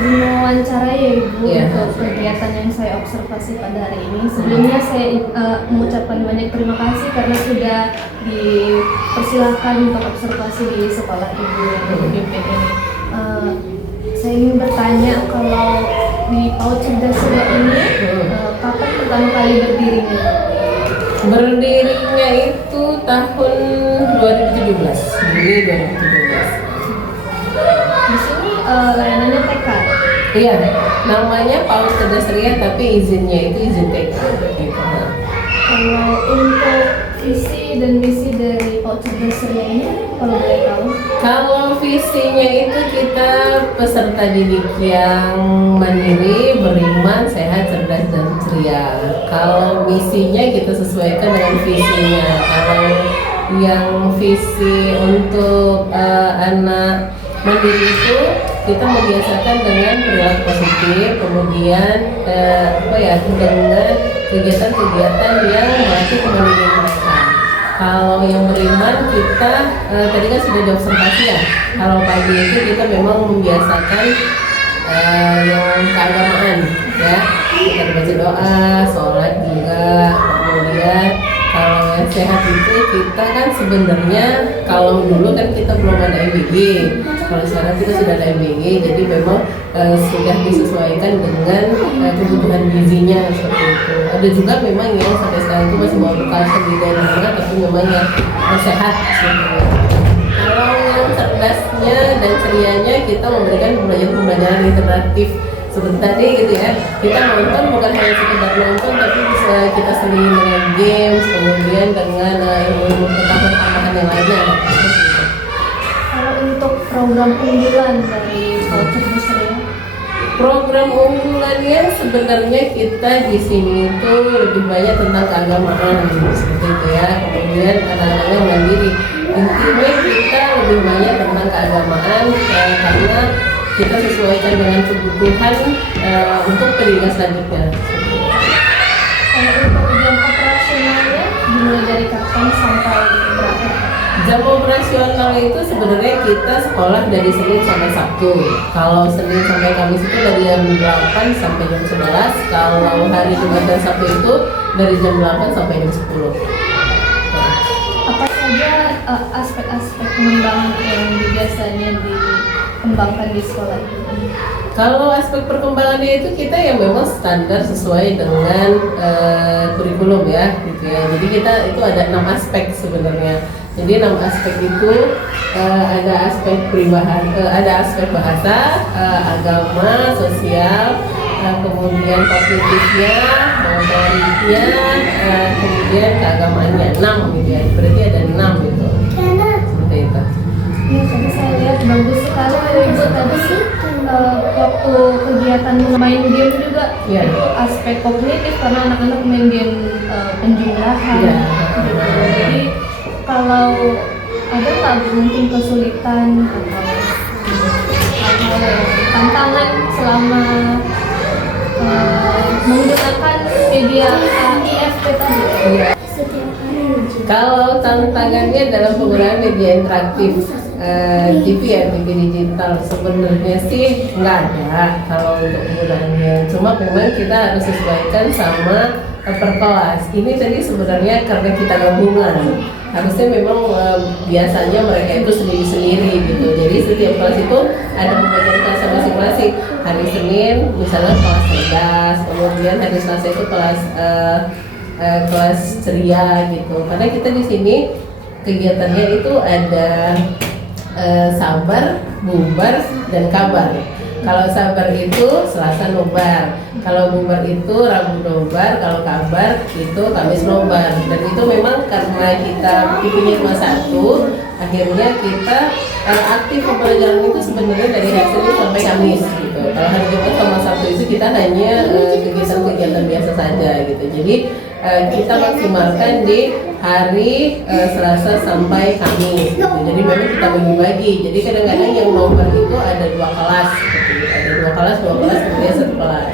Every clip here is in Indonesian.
Diwawancara ya Ibu untuk kegiatan yang saya observasi pada hari ini. Sebelumnya saya mengucapkan banyak terima kasih karena sudah dipersilahkan untuk observasi di sekolah Ibu yang dipimpin ini. Saya ingin bertanya kalau di PAUD Cerdas Surya ini kapan pertama kali berdirinya? Berdirinya itu tahun 2017, Juli 2017. Di sini layanannya TK. Iya, namanya PAUD Cerdas Ria tapi izinnya itu izin TK gitu. Kalau untuk visi dan misi dari Paut Cerdas Ceria ini, kalau boleh tahu? Kalau visinya itu kita peserta didik yang mandiri, beriman, sehat, cerdas, dan ceria. Kalau misinya kita sesuaikan dengan visinya. Kalau yang visi untuk anak mandiri itu kita membiasakan dengan perilaku positif, kemudian dengan kegiatan-kegiatan yang melatih kemandirian mereka. Kalau yang beriman kita tadi kan sudah diobservasi ya. Kalau pagi itu kita memang membiasakan yang keagamaan ya. Kita baca doa, sholat juga. Kemudian kalau yang sehat itu kita kan sebenarnya kalau dulu kan kita belum ada MBG. Kalau sekarang kita sudah ada MBG, jadi memang sudah disesuaikan dengan kebutuhan gizinya seperti itu. Ada juga memang yang sampai sekarang itu masih bawa bekal sendiri dari rumah, tapi memang yang sehat seperti itu. Kalau yang cerdasnya dan cerianya kita memberikan pembelajaran interaktif seperti tadi gitu ya. Kita nonton bukan hanya sekedar nonton, tapi bisa kita selingi dengan games, kemudian dengan ilmu-ilmu pengetahuan tambahan yang lainnya. Kalau untuk program unggulan dari Paut Cerdas Ceria, Program unggulannya sebenarnya kita di sini itu lebih banyak tentang keagamaan seperti itu ya. Kemudian anak-anaknya mandiri. Intinya kita lebih banyak tentang keagamaan karena kita sesuaikan dengan kebutuhan untuk pendidikan selanjutnya. kalau untuk jam operasionalnya dimulai dari kapan sampai berapa? Jam operasional itu sebenarnya kita sekolah dari Senin sampai Sabtu. Kalau Senin sampai Kamis itu dari jam 8 sampai jam 11. Kalau hari Jumat dan Sabtu itu dari jam 8 sampai jam 10. Apa saja aspek-aspek pengembangan yang biasanya dikembangkan di sekolah ini? Kalau aspek perkembangannya itu kita yang memang standar sesuai dengan kurikulum ya, gitu ya. Jadi kita itu ada 6 aspek sebenarnya. Jadi 6 aspek itu ada aspek ada aspek bahasa, agama, sosial, kemudian kognitifnya, motoriknya, kemudian keagamaannya 6 gitu ya. Berarti ada 6 gitu. Seperti itu. Ya, tadi saya lihat bagus sekali Ibu tadi waktu kegiatan main game juga Ya. itu aspek kognitif karena anak-anak main game penjumlahan. Ya. Jadi kalau ada nggak mungkin kesulitan atau tantangan selama menggunakan media IFT tadi? Iya. Kalau tantangannya dalam penggunaan media interaktif TV ya, TV digital sebenarnya sih nggak ada kalau untuk penggunaannya. Cuma memang kita harus sesuaikan sama per kelas. Ini tadi sebenarnya karena kita gabungan. Harusnya memang biasanya mereka itu sendiri-sendiri gitu. Jadi setiap kelas itu ada pembelajaran kelas masing-masing. Hari Senin misalnya kelas cerdas, kemudian hari Selasa itu kelas ceria gitu. Karena kita di sini kegiatannya itu ada sabar, bubar, dan kabar. Kalau sabar itu Selasa nobar, kalau bubar itu Rabu nobar, kalau kabar itu Kamis nobar. Dan itu memang karena kita tipenya cuma satu, akhirnya kita aktif pembelajaran itu sebenarnya dari hari Senin sampai Kamis gitu. Kalau hari Jumat sama Sabtu itu kita hanya kegiatan-kegiatan biasa saja gitu. Jadi kita maksimalkan di hari Selasa sampai Kamis gitu. Jadi memang kita bagi-bagi. Jadi kadang-kadang yang nomor itu ada 2 kelas gitu. Ada 2 kelas, kemudian 1 kelas.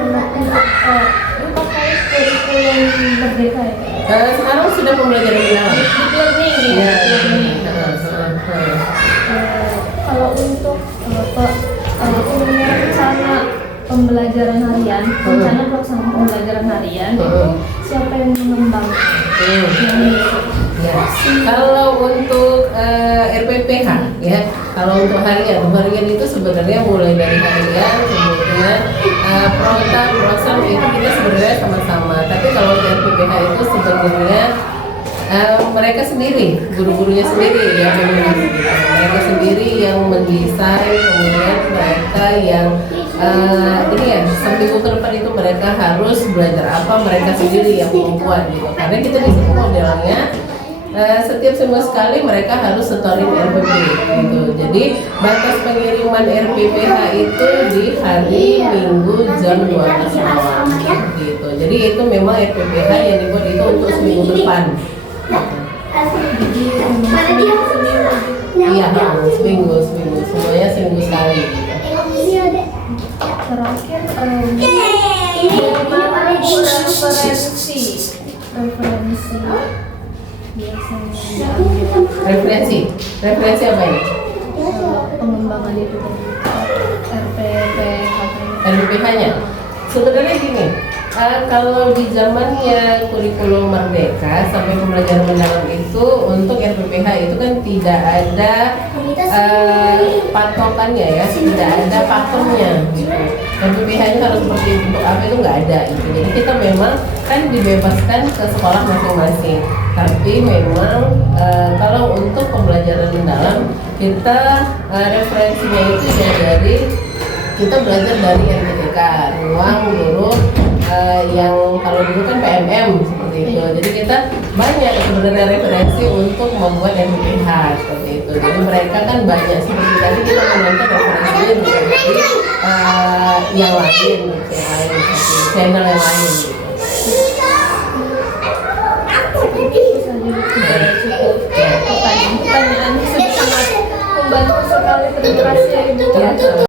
Ini pakai kurikulum merdeka ya? Sekarang sudah pembelajaran ulang. Learning Ya. Kalau untuk rencana pembelajaran harian, rencana pelaksanaan pembelajaran harian itu siapa yang mengembangkan? Ya. Kalau untuk RPPH ya, kalau untuk harian itu sebenarnya mulai dari harian, kemudian program itu kita sebenarnya sama-sama. Tapi kalau untuk RPPH itu sebenarnya mereka sendiri, guru-gurunya sendiri yang menulis, mereka sendiri yang mendesain, kemudian mereka yang ini ya seminggu ke depan itu mereka harus belajar apa mereka sendiri yang mau buat gitu. Karena kita di sini modelnya setiap seminggu sekali mereka harus setorin RPP gitu. Jadi batas pengiriman RPPH itu di hari Minggu jam 12 malam gitu. Jadi itu memang RPPH yang dibuat itu untuk seminggu depan. Iya, seminggu semuanya seminggu sekali. Terakhir gimana referensi biasanya Referensi apa ini? pengembangan itu RPPH-nya. Sebenarnya gini, kalau di zamannya kurikulum Merdeka sampai pembelajaran mendalam itu untuk RPPH itu kan tidak ada patokannya ya, tidak ada pakemnya gitu. RPPH-nya harus seperti untuk apa itu nggak ada gitu. Jadi kita memang kan dibebaskan ke sekolah masing-masing. Tapi memang kalau untuk pembelajaran mendalam kita referensinya itu ya dari kita belajar dari RPTK, ruang guru yang kalau dulu kan PMM seperti itu. Jadi kita banyak sebenarnya referensi untuk membuat RPPH seperti itu. Jadi mereka kan banyak seperti tadi kita menonton referensinya dari yang lain, channel yang lain gitu. Pertanyaan sudah sangat membantu sekali. Terima kasih ya Ibu. Ya.